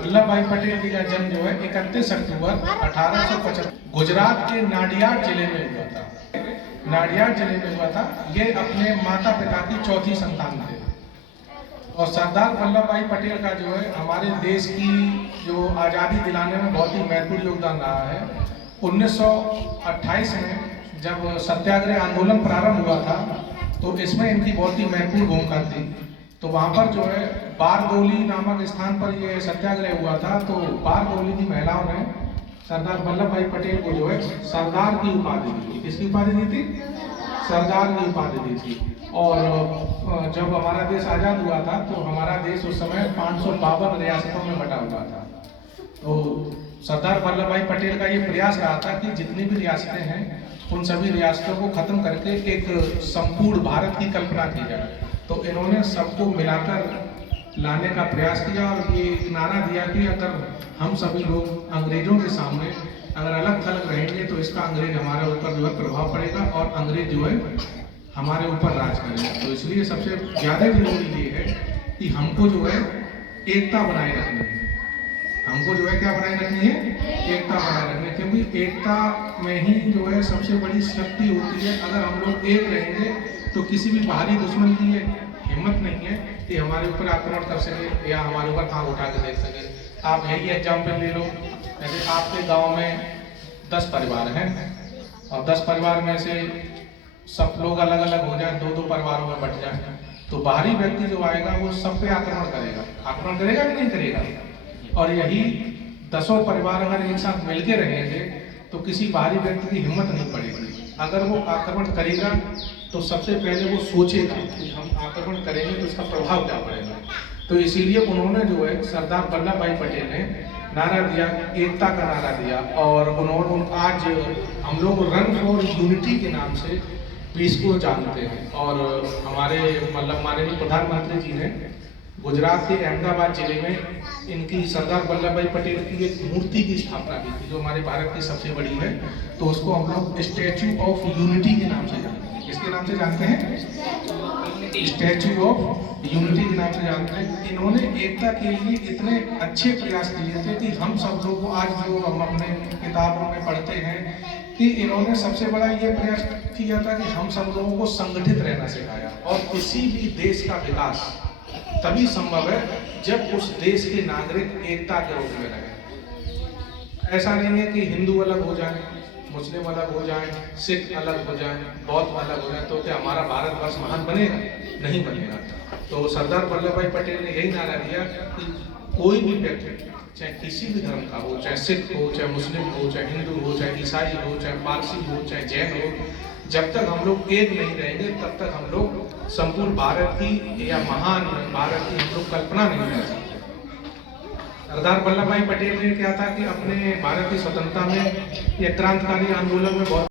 वल्लभ भाई पटेल जी का जन्म जो है 31 अक्टूबर 1875 गुजरात के नाडियाड जिले में हुआ था। नाडियाड जिले में हुआ था। ये अपने माता पिता की चौथी संतान थे। और सरदार वल्लभ भाई पटेल का जो है हमारे देश की जो आज़ादी दिलाने में बहुत ही महत्वपूर्ण योगदान रहा है। 1928 में जब सत्याग्रह आंदोलन प्रारंभ हुआ था तो इसमें इनकी बहुत ही महत्वपूर्ण भूमिका थी। तो वहाँ पर जो है बारदोली नामक स्थान पर ये सत्याग्रह हुआ था। तो बारदोली की महिलाओं ने सरदार वल्लभ भाई पटेल को जो है सरदार की उपाधि दी थी। किसकी उपाधि दी थी? सरदार की उपाधि दी थी। और जब हमारा देश आज़ाद हुआ था तो हमारा देश उस समय 552 रियासतों में बटा हुआ था। तो सरदार वल्लभ भाई पटेल का ये प्रयास रहा था कि जितनी भी रियासतें हैं उन सभी रियासतों को खत्म करके एक संपूर्ण भारत की कल्पना की जाए। तो इन्होंने सबको मिलाकर लाने का प्रयास किया और ये एक नारा दिया कि अगर हम सभी लोग अंग्रेजों के सामने अगर अलग थलग रहेंगे तो इसका अंग्रेज हमारे ऊपर जो है प्रभाव पड़ेगा और अंग्रेज जो है हमारे ऊपर राज करेगा। तो इसलिए सबसे ज़्यादा जरूरी ये है कि हमको जो है एकता बनाए रखनी है। हमको जो है क्या बनाए रखनी है? एकता बनाए रखनी है, क्योंकि एकता में ही जो है सबसे बड़ी शक्ति होती है। अगर हम लोग एक रहेंगे तो किसी भी बाहरी दुश्मन की ये हिम्मत नहीं है कि हमारे ऊपर आक्रमण कर सके या हमारे ऊपर आँख उठा के देख सके। आप यही एग्जाम्पल ले लो, जैसे आपके गांव में 10 परिवार हैं और 10 परिवार में से सब लोग अलग अलग हो जाए, 2-2 परिवारों में बट जाए, तो बाहरी व्यक्ति जो आएगा वो सब पे आक्रमण करेगा। आक्रमण करेगा कि नहीं करेगा? और यही 10 परिवार अगर एक साथ मिलके रहेंगे तो किसी बाहरी व्यक्ति की हिम्मत नहीं पड़ेगी। अगर वो आक्रमण करेगा तो सबसे पहले वो सोचेगा कि हम आक्रमण करेंगे तो इसका प्रभाव क्या पड़ेगा। तो इसीलिए उन्होंने जो है सरदार वल्लभ भाई पटेल ने नारा दिया, एकता का नारा दिया। और उन्होंने आज हम लोग रन फॉर यूनिटी के नाम से पीस को जानते हैं। और हमारे मतलब माननीय प्रधानमंत्री जी ने गुजरात के अहमदाबाद जिले में इनकी सरदार वल्लभ भाई पटेल की एक मूर्ति की स्थापना की थी जो हमारे भारत की सबसे बड़ी है। तो उसको हम लोग स्टैचू ऑफ यूनिटी के नाम से जानते हैं। किसके नाम से जानते हैं? स्टैचू ऑफ यूनिटी के नाम से जानते हैं। इन्होंने एकता के लिए इतने अच्छे प्रयास किए थे कि हम सब लोग को आज जो हम अपने किताबों में पढ़ते हैं कि इन्होंने सबसे बड़ा ये प्रयास किया था कि हम सब लोगों को संगठित रहना सिखाया। और किसी भी देश का विकास तभी संभव है जब उस देश के नागरिक एकता के रूप में रहे। ऐसा नहीं है कि हिंदू अलग हो जाए, मुस्लिम अलग हो जाए, सिख अलग हो जाए, बौद्ध अलग हो जाए, तो क्या हमारा भारतवर्ष महान बनेगा? नहीं बनेगा। तो सरदार वल्लभ भाई पटेल ने यही नारा दिया कि कोई भी व्यक्ति चाहे किसी भी धर्म का हो, चाहे सिख हो, चाहे मुस्लिम हो, चाहे हिंदू हो, चाहे ईसाई हो, चाहे पारसी हो, चाहे जैन हो, जब तक हम लोग एक नहीं रहेंगे तब तक हम लोग संपूर्ण भारत की या महान भारत की हम लोग कल्पना नहीं कर सकते। सरदार वल्लभ भाई पटेल ने क्या था कि अपने भारत की स्वतंत्रता में या क्रांतिकारी आंदोलन में बहुत